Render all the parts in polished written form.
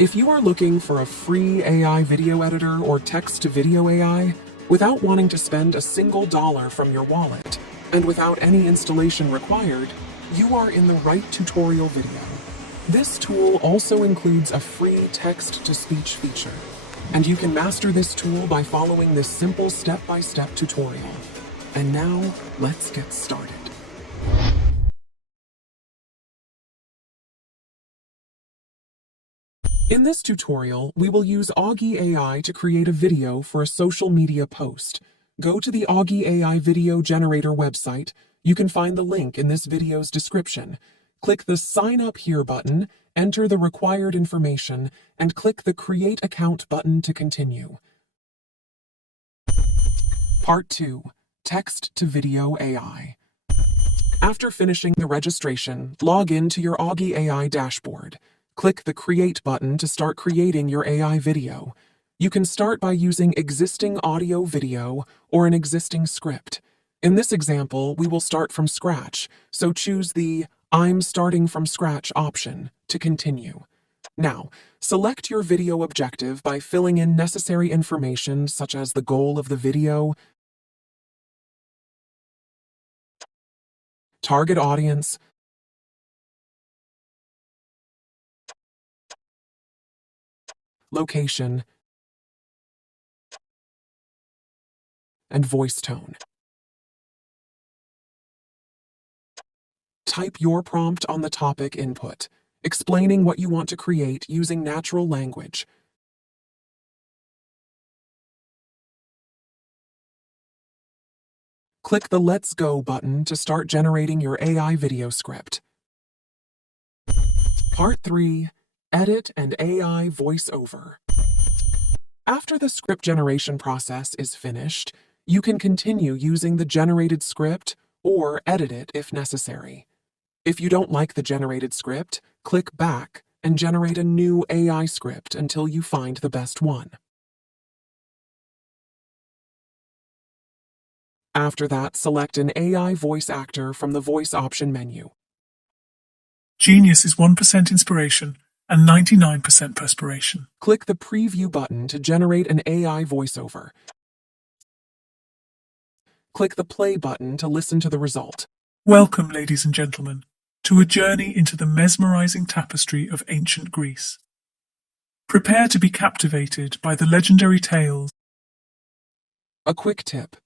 If you are looking for a free AI video editor or text-to-video AI, without wanting to spend a single dollar from your wallet, and without any installation required, you are in the right tutorial video. This tool also includes a free text-to-speech feature, and you can master this tool by following this simple step-by-step tutorial. And now, let's get started. In this tutorial, we will use Augie AI to create a video for a social media post. Go to the Augie AI video generator website. You can find the link in this video's description. Click the Sign Up Here button, enter the required information, and click the Create Account button to continue. Part 2. Text to Video AI. After finishing the registration, log in to your Augie AI dashboard. Click the Create button to start creating your AI video. You can start by using existing audio video or an existing script. In this example, we will start from scratch, so choose the I'm starting from scratch option to continue. Now, select your video objective by filling in necessary information such as the goal of the video, target audience, location, and voice tone. Type your prompt on the topic input, explaining what you want to create using natural language. Click the Let's Go button to start generating your AI video script. Part 3. Edit and AI voiceover. After the script generation process is finished, you can continue using the generated script or edit it if necessary. If you don't like the generated script, click Back and generate a new AI script until you find the best one. After that, select an AI voice actor from the voice option menu. Genius is 1% inspiration and 99% perspiration. Click the Preview button to generate an AI voiceover. Click the Play button to listen to the result. Welcome, ladies and gentlemen, to a journey into the mesmerizing tapestry of ancient Greece. Prepare to be captivated by the legendary tales. A quick tip.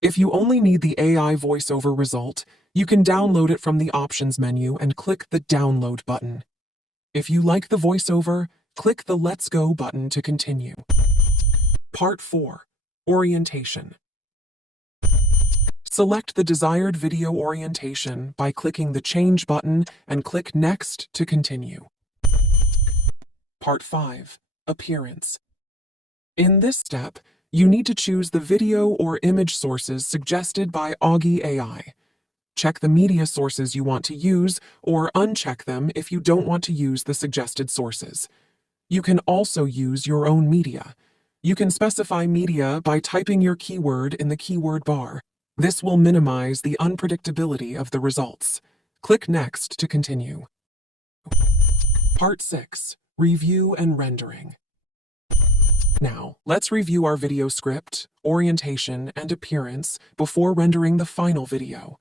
If you only need the AI voiceover result, you can download it from the Options menu and click the Download button. If you like the voiceover, click the Let's Go button to continue. Part 4. Orientation. Select the desired video orientation by clicking the Change button and click Next to continue. Part 5. Appearance. In this step, you need to choose the video or image sources suggested by Augie AI. Check the media sources you want to use, or uncheck them if you don't want to use the suggested sources. You can also use your own media. You can specify media by typing your keyword in the keyword bar. This will minimize the unpredictability of the results. Click Next to continue. Part 6. Review and rendering. Now, let's review our video script, orientation, and appearance before rendering the final video.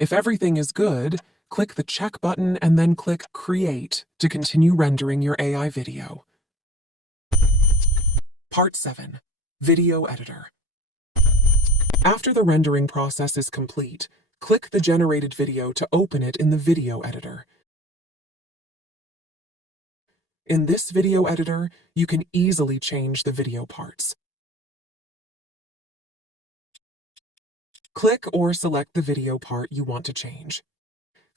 If everything is good, click the check button and then click Create to continue rendering your AI video. Part 7. Video Editor. After the rendering process is complete, click the generated video to open it in the video editor. In this video editor, you can easily change the video parts. Click or select the video part you want to change.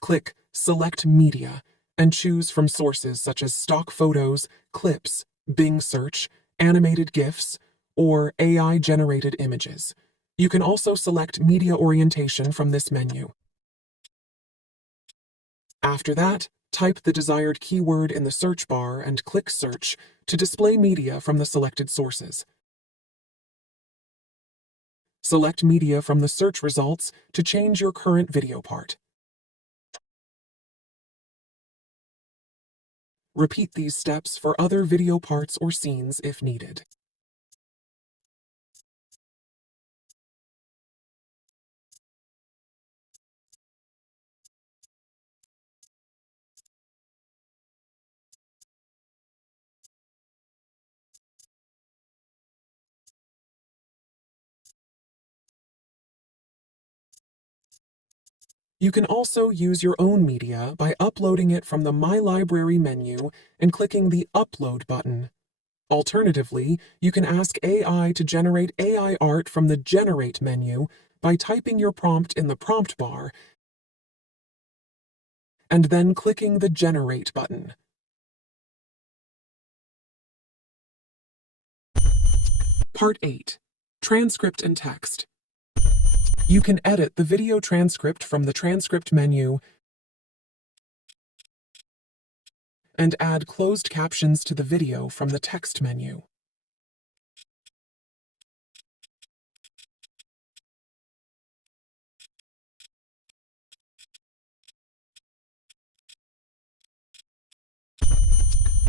Click Select Media and choose from sources such as stock photos, clips, Bing search, animated GIFs, or AI-generated images. You can also select media orientation from this menu. After that, type the desired keyword in the search bar and click Search to display media from the selected sources. Select media from the search results to change your current video part. Repeat these steps for other video parts or scenes if needed. You can also use your own media by uploading it from the My Library menu and clicking the Upload button. Alternatively, you can ask AI to generate AI art from the Generate menu by typing your prompt in the prompt bar and then clicking the Generate button. Part 8. Transcript and Text. You can edit the video transcript from the Transcript menu and add closed captions to the video from the Text menu.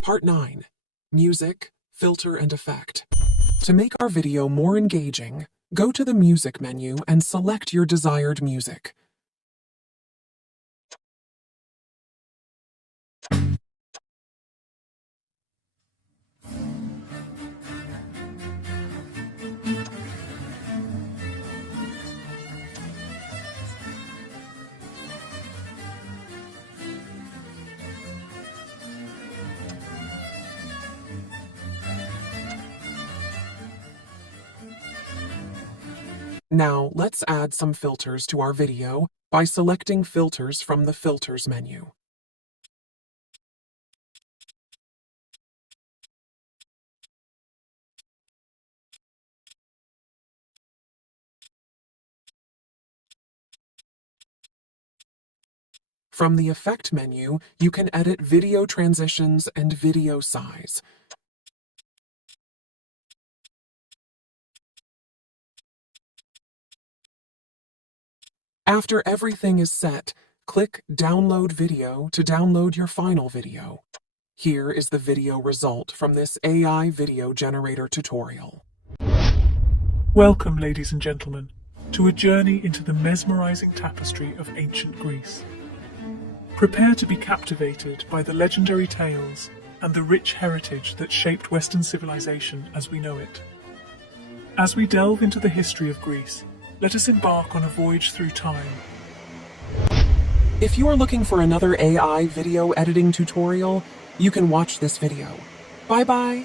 Part 9. Music, Filter and Effect. To make our video more engaging, go to the Music menu and select your desired music. Now, let's add some filters to our video by selecting Filters from the Filters menu. From the Effect menu, you can edit video transitions and video size. After everything is set, click Download Video to download your final video. Here is the video result from this AI video generator tutorial. Welcome, ladies and gentlemen, to a journey into the mesmerizing tapestry of ancient Greece. Prepare to be captivated by the legendary tales and the rich heritage that shaped Western civilization as we know it. As we delve into the history of Greece, let us embark on a voyage through time. If you are looking for another AI video editing tutorial, you can watch this video. Bye-bye!